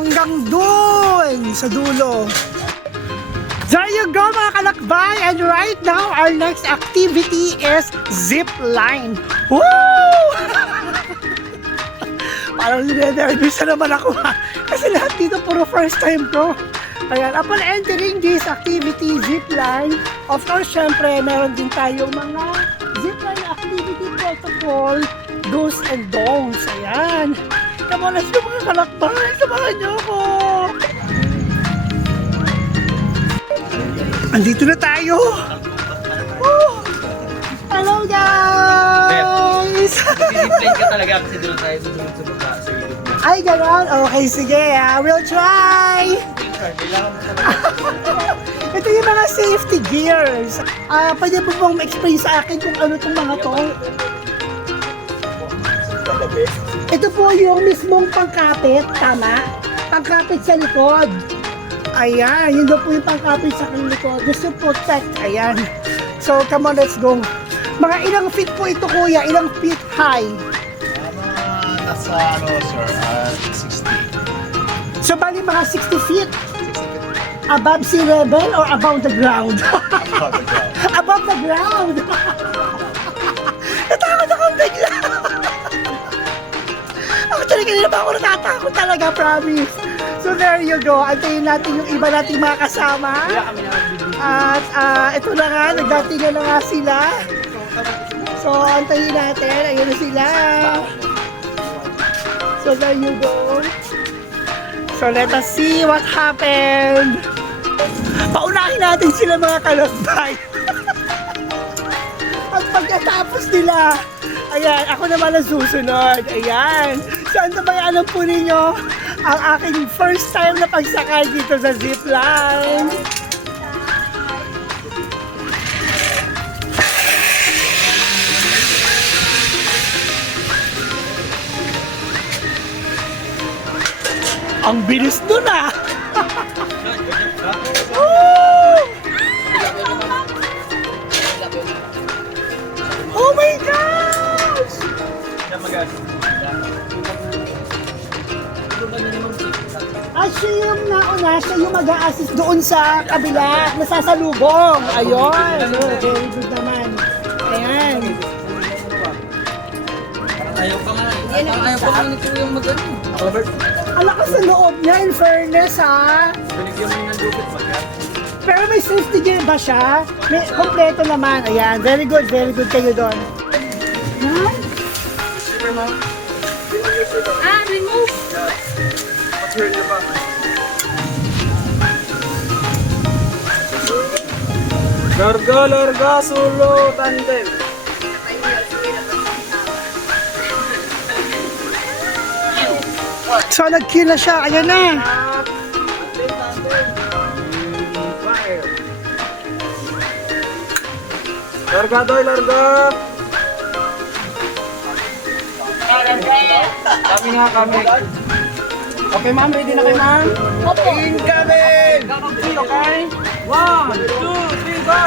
hanggang doon sa dulo. There you go mga kalakbay, and right now our next activity is zip line. Woo! Parang nervous na naman ako ha. Kasi lahat dito puro first time ko. Ayan, upon entering this activity, zip line, of course, syempre, meron din tayong mga zip line activity protocol, do's and don'ts. Ayan. Come on, let's go mga kalakbay. Samahan niyo ako. Andito na tayo! Woo! Hello guys! Discipline ka talaga kasi doon tayo susunod sa baba sa ilog mo. Ay, gano'n? Okay, sige. We'll try! Kailangan mo talaga. Ito yung mga safety gears. Pwede po bang ma-explain sa akin kung ano itong mga to? Ito po yung mismong pangkapit, tama? Pangkapit sa likod. Ayan, yun daw po yung pangkapit sa likod. Just to protect, ayan. So, come on, let's go. Mga ilang feet po ito, kuya? Ilang feet high? Nasa sir, 60. So, bali mga 60 feet? Above sea level or above the ground? Above the ground. Above the ground! Natakot akong bigla! Actually, kanina pa ako natatakot talaga, promise. So there you go. Antayin natin yung iba nating mga kasama. At ito na nga, nagdatingan na nga sila. So antayin natin. Ayun na sila. So there you go. So let us see what happened. Paunahin natin sila mga kalakbay. At pagkatapos nila, ayan, ako naman ang susunod. Ayan. So ano ba alam po ninyo? Ang aking first time na pagsakay dito sa zipline. Ang bilis nun ah! Woo! Oh my gosh! Siya yung nauna, siya yung mag-a-assist doon sa kabila, nasasalubong. Ayun. Very good naman. Ayan. Ayaw pa nga. Ayaw pa nga nito yung mag-ano. Albert. Alakas sa loob niya, in fairness ha. Binigyan mo yung lupit mag-ano. Pero may safety gear ba siya? May kompleto naman. Ayan. Very good kayo doon. Ayan. Remove. Turn your back. Larga, solo, tandem. So nag-kill na siya. Ayan na. Larga, doy, larga. Kami. Okay, ma'am. Ready na kayo, ma'am? Opo. Incoming! Okay? 1, 2, 3, go!